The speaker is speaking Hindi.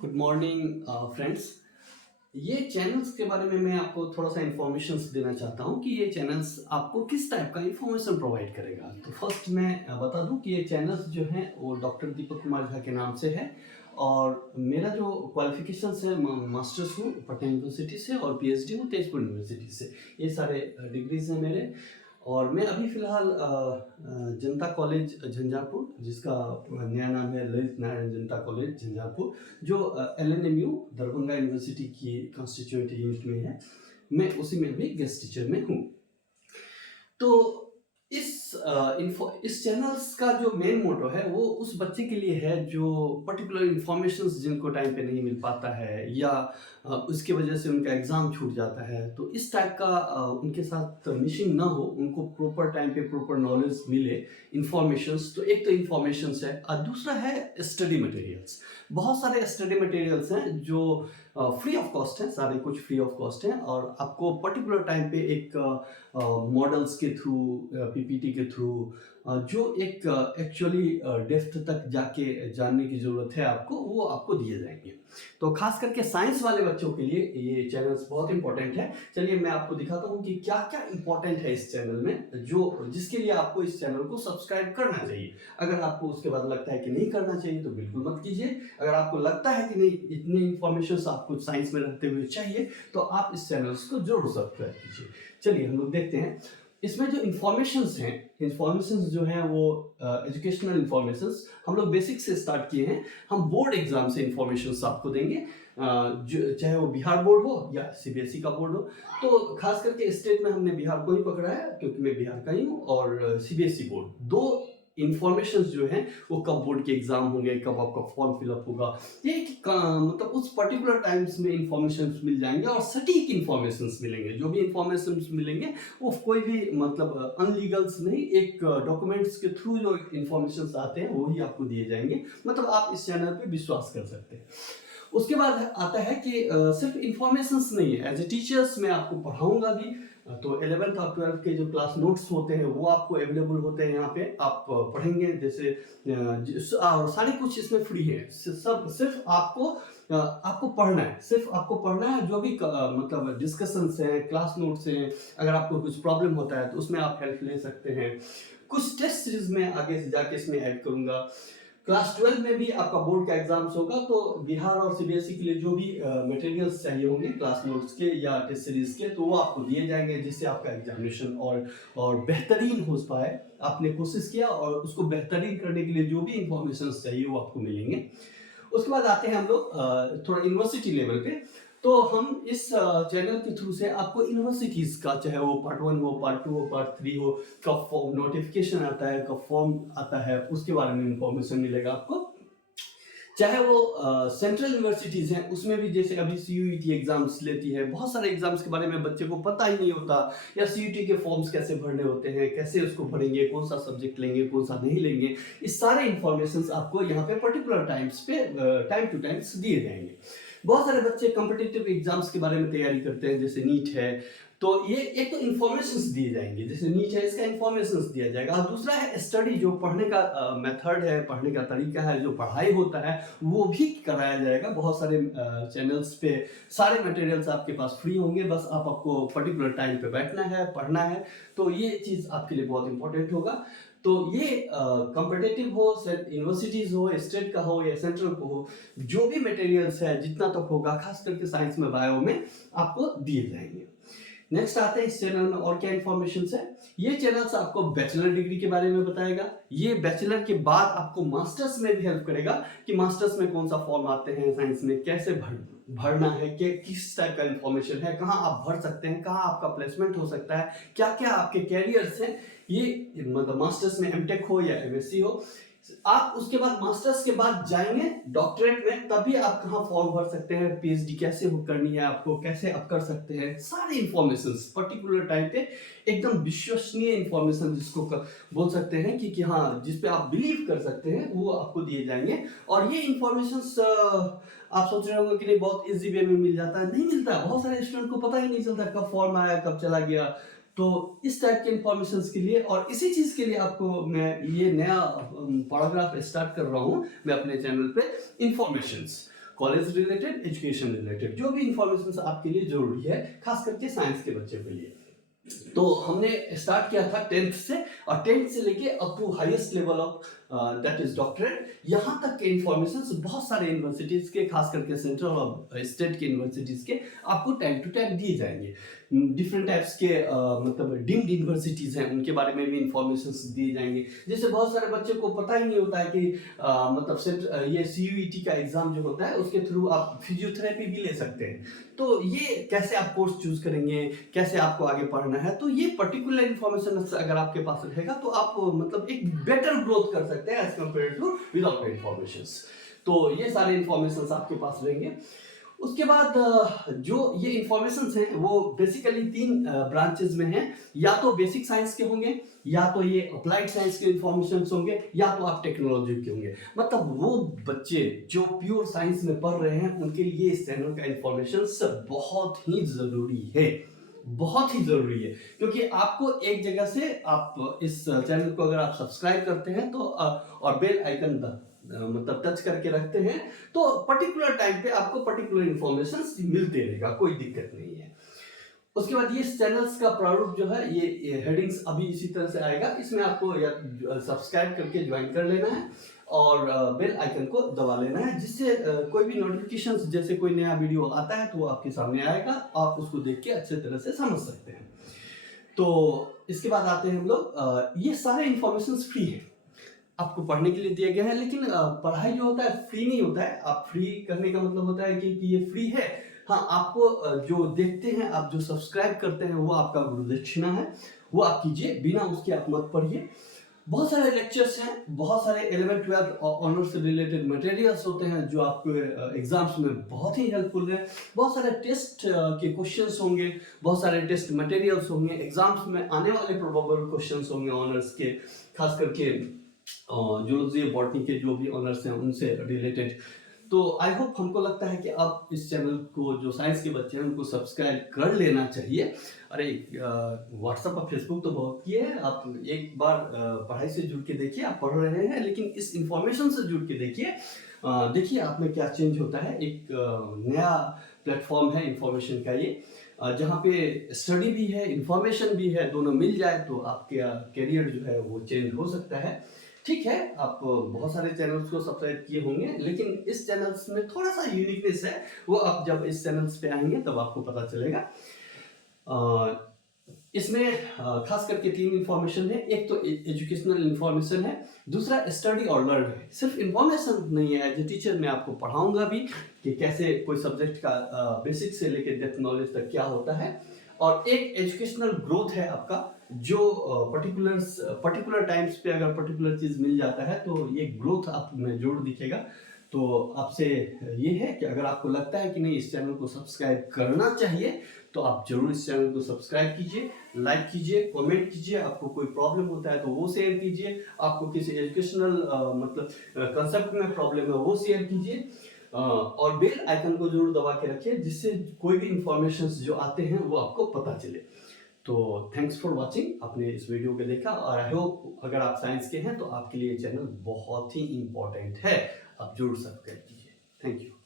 Good morning friends. ये चैनल्स के बारे में मैं आपको थोड़ा सा इन्फॉर्मेशन देना चाहता हूँ कि ये चैनल्स आपको किस टाइप का इन्फॉर्मेशन प्रोवाइड करेगा। तो फर्स्ट मैं बता दूँ कि ये चैनल्स जो हैं वो डॉक्टर दीपक कुमार झा के नाम से है। और मेरा जो क्वालिफिकेशंस है, मास्टर्स हूँ पटना यूनिवर्सिटी से और पीएचडी हूँ तेजपुर यूनिवर्सिटी से। ये सारे डिग्रीज हैं मेरे। और मैं अभी फ़िलहाल जनता कॉलेज झंझारपुर, जिसका नया नाम है ललित नारायण जनता कॉलेज झंझारपुर, जो एलएनएमयू दरभंगा यूनिवर्सिटी की कंस्टिट्यूएंट यूनिट में है। मैं उसी में भी गेस्ट टीचर में हूँ। तो इस चैनल्स का जो मेन मोटो है वो उस बच्चे के लिए है जो पर्टिकुलर इन्फॉर्मेशंस जिनको टाइम पे नहीं मिल पाता है, या उसके वजह से उनका एग्ज़ाम छूट जाता है। तो इस टाइप का उनके साथ मिसिंग ना हो, उनको प्रॉपर टाइम पे प्रॉपर नॉलेज मिले, इन्फॉर्मेशंस। तो एक तो इन्फॉर्मेशंस है और दूसरा है स्टडी मटेरियल्स। बहुत सारे स्टडी मटेरियल्स हैं जो फ्री ऑफ कॉस्ट हैं, सारे कुछ फ्री ऑफ कॉस्ट हैं, और आपको पर्टिकुलर टाइम पे एक मॉडल्स के थ्रू, पीपीटी के थ्रू, जो एक एक्चुअली डेप्थ तक जाके जानने की ज़रूरत है आपको, वो आपको दिए जाएंगे। तो खास करके साइंस वाले बच्चों के लिए ये चैनल्स बहुत इंपॉर्टेंट है। चलिए मैं आपको दिखाता हूँ कि क्या क्या इंपॉर्टेंट है इस चैनल में, जो जिसके लिए आपको इस चैनल को सब्सक्राइब करना चाहिए। अगर आपको उसके बाद लगता है कि नहीं करना चाहिए तो बिल्कुल मत कीजिए। अगर आपको लगता है कि नहीं, इतनी इन्फॉर्मेशन आपको साइंस में रहते हुए चाहिए, तो आप इस चैनल्स को जरूर सब्सक्राइब कीजिए। चलिए हम लोग देखते हैं इसमें जो इन्फॉर्मेशंस हैं। इन्फॉर्मेशंस जो हैं वो एजुकेशनल इन्फॉर्मेशंस हम लोग बेसिक से स्टार्ट किए हैं। हम बोर्ड एग्जाम से इन्फॉर्मेशंस आपको देंगे, जो चाहे वो बिहार बोर्ड हो या सीबीएसई का बोर्ड हो। तो खास करके स्टेट में हमने बिहार को ही पकड़ा है, क्योंकि मैं बिहार का ही हूँ। और सीबीएसई बोर्ड, दो इन्फॉर्मेशन जो है वो कब बोर्ड के एग्जाम होंगे, कब आपका फॉर्म फिलअप होगा, ये मतलब उस पर्टिकुलर टाइम्स में इन्फॉर्मेशन मिल जाएंगे और सटीक इन्फॉर्मेशन मिलेंगे। जो भी इन्फॉर्मेशन मिलेंगे वो कोई भी मतलब अनलीगल्स नहीं, एक डॉक्यूमेंट्स के थ्रू जो इन्फॉर्मेशन आते हैं वही आपको दिए जाएंगे। मतलब आप इस चैनल पे विश्वास कर सकते हैं। उसके बाद आता है कि सिर्फ इन्फॉर्मेशंस नहीं है, एज ए टीचर्स मैं आपको पढ़ाऊंगा भी। तो 11th और 12th के जो क्लास नोट्स होते हैं वो आपको अवेलेबल होते हैं यहाँ पे, आप पढ़ेंगे। जैसे और सारी कुछ इसमें फ्री है। सब सिर्फ आपको पढ़ना है, सिर्फ आपको पढ़ना है। जो भी मतलब डिस्कशंस हैं, क्लास नोट्स हैं, अगर आपको कुछ प्रॉब्लम होता है तो उसमें आप हेल्प ले सकते हैं। कुछ टेस्ट सीरीज में आगे से जाके इसमें ऐड करूंगा। क्लास 12 में भी आपका बोर्ड का एग्जाम्स होगा, तो बिहार और सीबीएसई के लिए जो भी मटेरियल्स चाहिए होंगे क्लास नोट्स के या टेस्ट सीरीज के, तो वो आपको दिए जाएंगे, जिससे आपका एग्जामिनेशन और बेहतरीन हो पाए। आपने कोशिश किया और उसको बेहतरीन करने के लिए जो भी इंफॉर्मेशन चाहिए वो आपको मिलेंगे। उसके बाद आते हैं हम लोग थोड़ा यूनिवर्सिटी लेवल पे। तो हम इस चैनल के थ्रू से आपको यूनिवर्सिटीज का, चाहे वो पार्ट 1 हो, पार्ट 2 हो, पार्ट 3 हो, कब फॉर्म नोटिफिकेशन आता है, कब फॉर्म आता है, उसके बारे में इंफॉर्मेशन मिलेगा आपको। चाहे वो सेंट्रल यूनिवर्सिटीज हैं, उसमें भी जैसे अभी सीयूईटी एग्जाम्स लेती है, बहुत सारे एग्जाम्स के बारे में बच्चे को पता ही नहीं होता, या सीयूईटी के फॉर्म्स कैसे भरने होते हैं, कैसे उसको भरेंगे, कौन सा सब्जेक्ट लेंगे, कौन सा नहीं लेंगे। इस सारे इन्फॉर्मेशन आपको यहाँ पे पर्टिकुलर टाइम्स पे टाइम टू टाइम्स दिए जाएंगे। बहुत सारे बच्चे कॉम्पिटिटिव एग्जाम्स के बारे में तैयारी करते हैं, जैसे नीट है, तो ये एक तो इन्फॉर्मेशंस दिए जाएंगे। जैसे नीट है, इसका इन्फॉर्मेशंस दिया जाएगा। और दूसरा है स्टडी, जो पढ़ने का मेथड है, पढ़ने का तरीका है, जो पढ़ाई होता है वो भी कराया जाएगा। बहुत सारे चैनल्स पे सारे मटेरियल्स आपके पास फ्री होंगे, बस आपको पर्टिकुलर टाइम पे बैठना है, पढ़ना है। तो ये चीज़ आपके लिए बहुत इंपॉर्टेंट होगा। तो ये कॉम्पिटिटिव हो, यूनिवर्सिटीज हो, स्टेट का हो या सेंट्रल को हो, जो भी मटेरियल्स है जितना तक होगा, खास करके साइंस में, बायो में, आपको दिए जाएंगे। नेक्स्ट आते हैं इस चैनल में और क्या इन्फॉर्मेशन है। ये चैनल आपको बैचलर डिग्री के बारे में बताएगा। ये बैचलर के बाद आपको मास्टर्स में भी हेल्प करेगा कि मास्टर्स में कौन सा फॉर्म आते हैं साइंस में, कैसे भरना है, कि किस टाइप का इन्फॉर्मेशन है, कहाँ आप भर सकते हैं, कहाँ आपका प्लेसमेंट हो सकता है, क्या क्या आपके कैरियर्स हैं। ये मतलब मास्टर्स में एमटेक हो या एमएससी हो, आप उसके बाद मास्टर्स के बाद जाएंगे डॉक्टरेट में, तभी आप कहाँ फॉर्म भर सकते हैं, पीएचडी कैसे करनी है आपको, कैसे आप कर सकते हैं। सारे इंफॉर्मेशन पर्टिकुलर टाइम पे एकदम विश्वसनीय इंफॉर्मेशन, जिसको बोल सकते हैं कि हाँ, जिस पे आप बिलीव कर सकते हैं, वो आपको दिए जाएंगे। और ये इंफॉर्मेशन आप सोच रहे होंगे कि नहीं बहुत इजी वे में मिल जाता है, नहीं मिलता। बहुत सारे स्टूडेंट को पता ही नहीं चलता कब फॉर्म आया, कब चला गया। तो इस टाइप के इंफॉर्मेशन के लिए और इसी चीज के लिए आपको मैं ये नया पैराग्राफ स्टार्ट कर रहा हूँ मैं अपने चैनल पे, informations. College related, education related, जो भी इंफॉर्मेशन आपके लिए जरूरी है, खास करके साइंस के बच्चे के लिए। तो हमने स्टार्ट किया था 10th से, और 10th से लेके up to highest level of that is doctorate, यहाँ तक के इंफॉर्मेशन बहुत सारे यूनिवर्सिटीज के, खास करके सेंट्रल और स्टेट के यूनिवर्सिटीज के आपको टाइम टू टाइम दिए जाएंगे। डिफरेंट टाइप्स के मतलब डीम्ड यूनिवर्सिटीज हैं, उनके बारे में भी इंफॉर्मेशन दिए जाएंगे। जैसे बहुत सारे बच्चे को पता ही नहीं होता है कि मतलब ये CUET का एग्जाम जो होता है उसके थ्रू आप फिजियोथेरेपी भी ले सकते हैं। तो ये कैसे आप कोर्स चूज करेंगे, कैसे आपको आगे पढ़ना है, तो ये पर्टिकुलर इन्फॉर्मेशन अगर आपके पास रहेगा तो आप मतलब एक बेटर ग्रोथ कर सकते हैं as compare to without information. तो ये सारे इन्फॉर्मेशन आपके पास रहेंगे। उसके बाद जो ये इंफॉर्मेशन हैं वो बेसिकली 3 ब्रांचेस में हैं, या तो बेसिक साइंस के होंगे, या तो ये अप्लाइड साइंस के इंफॉर्मेशन होंगे, या तो आप टेक्नोलॉजी के होंगे। मतलब वो बच्चे जो प्योर साइंस में पढ़ रहे हैं उनके लिए इस चैनल का इंफॉर्मेशन बहुत ही जरूरी है, बहुत ही जरूरी है। क्योंकि आपको एक जगह से आप इस चैनल को अगर आप सब्सक्राइब करते हैं तो और बेल आइकन मतलब टच करके रखते हैं तो पर्टिकुलर टाइम पे आपको पर्टिकुलर इंफॉर्मेशन मिलते रहेगा, कोई दिक्कत नहीं है। उसके बाद ये चैनल्स का प्रारूप जो है, ये हेडिंग्स अभी इसी तरह से आएगा, इसमें आपको या सब्सक्राइब करके ज्वाइन कर लेना है और बेल आइकन को दबा लेना है, जिससे कोई भी नोटिफिकेशंस, जैसे कोई नया वीडियो आता है तो वो आपके सामने आएगा, आप उसको देख के अच्छे तरह से समझ सकते हैं। तो इसके बाद आते हैं हम लोग, ये सारे इंफॉर्मेशन फ्री है, आपको पढ़ने के लिए दिए गए हैं, लेकिन पढ़ाई जो होता है फ्री नहीं होता है। आप फ्री करने का मतलब होता है कि ये फ्री है, हाँ, आपको जो देखते हैं, आप जो सब्सक्राइब करते हैं वो आपका गुरुदक्षिणा है, वो आप कीजिए, बिना उसके आप मत पढ़िए। बहुत सारे लेक्चर्स हैं, बहुत सारे 11th 12th ऑनर्स से रिलेटेड मटेरियल्स होते हैं जो आपको एग्जाम्स में बहुत ही हेल्पफुल है। बहुत सारे टेस्ट के क्वेश्चंस होंगे, बहुत सारे टेस्ट मटेरियल्स होंगे, एग्जाम्स में आने वाले प्रोबेबल क्वेश्चंस होंगे ऑनर्स के, खास करके जूलॉजी बॉटनी के जो भी ऑनर्स हैं उनसे रिलेटेड। तो आई होप, हमको लगता है कि आप इस चैनल को, जो साइंस के बच्चे हैं उनको सब्सक्राइब कर लेना चाहिए। अरे व्हाट्सएप और फेसबुक तो बहुत किए हैं, आप एक बार पढ़ाई से जुड़ के देखिए, आप पढ़ रहे हैं लेकिन इस इंफॉर्मेशन से जुड़ के देखिए, देखिए आप में क्या चेंज होता है। एक नया प्लेटफॉर्म है इंफॉर्मेशन का ये, जहाँ पे स्टडी भी है, इंफॉर्मेशन भी है, दोनों मिल जाए तो आपका करियर जो है वो चेंज हो सकता है। ठीक है, आप बहुत सारे चैनल्स को सब्सक्राइब किए होंगे, लेकिन इस चैनल्स में थोड़ा सा यूनिकनेस है, वो आप जब इस चैनल्स पे आएंगे तब आपको पता चलेगा। इसमें खास करके 3 इंफॉर्मेशन है। एक तो एजुकेशनल इंफॉर्मेशन है, दूसरा स्टडी और लर्न है। सिर्फ इंफॉर्मेशन नहीं है, एज ए टीचर मैं आपको पढ़ाऊंगा भी कि कैसे कोई सब्जेक्ट का बेसिक से लेकर डेप्थ नॉलेज तक क्या होता है। और एक एजुकेशनल ग्रोथ है आपका, जो पर्टिकुलर टाइम्स पे अगर पर्टिकुलर चीज मिल जाता है तो ये ग्रोथ आप में जरूर दिखेगा। तो आपसे ये है कि अगर आपको लगता है कि नहीं, इस चैनल को सब्सक्राइब करना चाहिए, तो आप जरूर इस चैनल को सब्सक्राइब कीजिए, लाइक कीजिए, कमेंट कीजिए। आपको कोई प्रॉब्लम होता है तो वो शेयर कीजिए, आपको किसी एजुकेशनल मतलब कंसेप्ट में प्रॉब्लम है वो शेयर कीजिए, और बेल आइकन को जरूर दबा के रखिए, जिससे कोई भी इंफॉर्मेशन जो आते हैं वो आपको पता चले। तो थैंक्स फॉर वाचिंग, आपने इस वीडियो को देखा, और आई होप अगर आप साइंस के हैं तो आपके लिए चैनल बहुत ही इंपॉर्टेंट है, आप जरूर सब्सक्राइब कीजिए। Thank you.